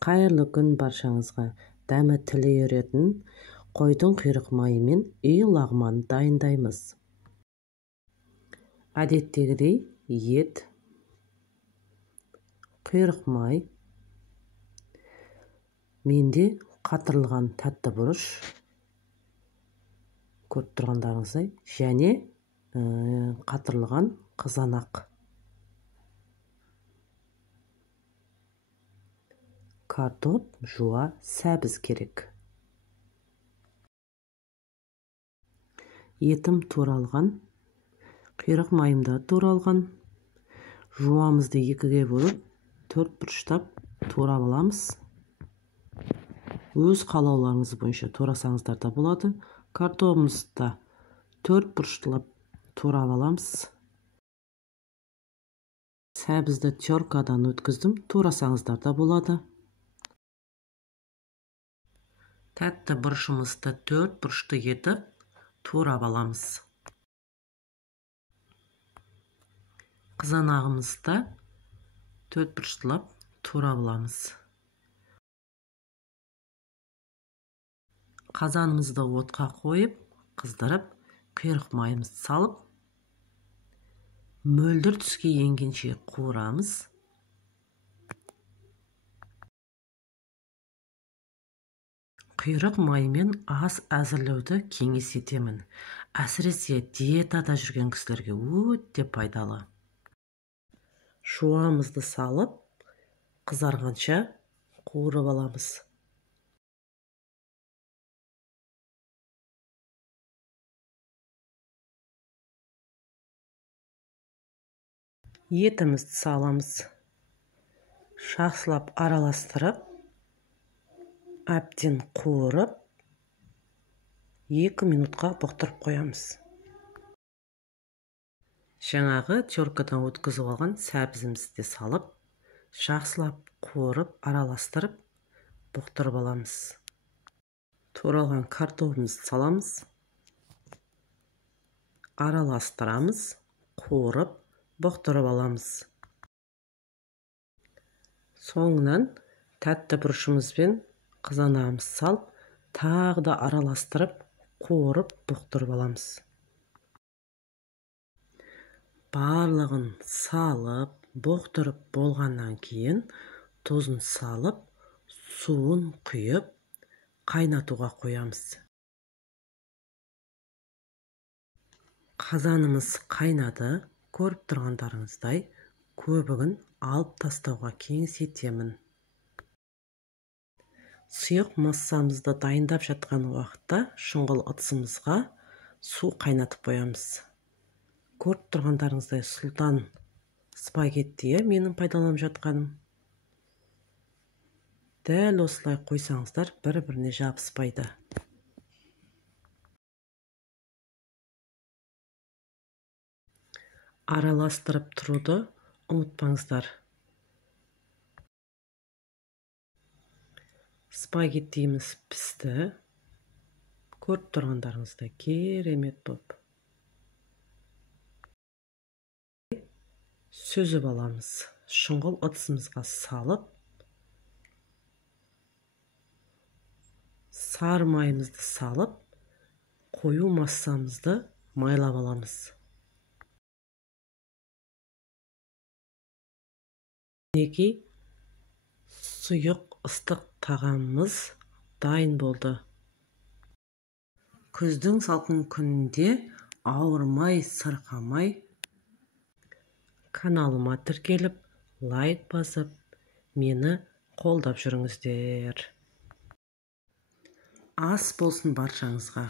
Қайырлы күн баршаңызға. Дәмі тілі еретін қойдың құйрық майымен үй лағманын дайындаймыз. Әдеттегідей ет, құйрық май, менде қатырылған тәтті бұрыш, көріп тұрғандарыңыздай, және қатырылған қызанақ. Картоп, жуа, сәбіз керек. Етім туралған, құйрық майымда туралған. Жуамызды екіге бөліп, 4 бұрыштап турап аламыз. Өз қалауларыңыз бойынша турасаңыздар да болады. Картопымызды 4 бұрыштап турап аламыз. Сәбізді теркадан өткіздім, турасаңыздар да болады. Тәтті бұрышымызды 4 бұрышты етіп турап аламыз. Қызанағымызды 4 бұрыштылап турап аламыз. Қазанымызды отқа қойып, қыздырып, құйрық майымызды салып, мөлдір түске енгенше қуырамыз. Құйрық майымен ас әзірлеуді кеңес етемін. Әсіресе диетада жүрген кісілерге өте пайдалы. Жуамызды салып, қызарғанша қуырып аламыз. Етімізді саламыз. Жақсылап араластырып, әбден қуырып, 2 минутқа бұқтырып қоямыз. Жаңағы теркадан өткізіп алған сәбізімізді салып, жақсылап қуырып, араластырып, бұқтырып аламыз. Туралған картопымызды саламыз. Араластырамыз, қуырып, бұқтырып аламыз. Соңынан тәтті бұрышымызбен қызанағымыз салып, тағы да араластырып, қуырып, бұқтырып аламыз. Барлығын салып, бұқтырып болғаннан кейін тұзын салып, суын құйып, қайнатуға қоямыз. Қазанымыз қайнады, көріп тұрғандарыңыздай, көбігін алып тастауға кеңес етемін. Сұйық массамызды дайындап жатқан уақытта шұңғыл ыдысымызға су қайнатып қоямыз. Көріп тұрғандарыңыздай, сұлтан спагеттиі менің пайдаланып жатқаным. Дәл осылай қойсаңыздар, бір-біріне жабыспайды. Араластырып тұруды ұмытпаңыздар. Спагеттиіміз пісті. Көріп тұрғандарыңыздай, керемет боп. Сүзіп аламыз. Шұңғыл ыдысымызға салып, сары майымызды салып, қою массамызды майлап аламыз. Мінекей сұйық ыстық тағамымыз дайын болды. Күздің салқын күнінде ауырмай, сырқамай каналыма тіркеліп, лайк басып, мені қолдап жүріңіздер. Ас болсын баршаңызға.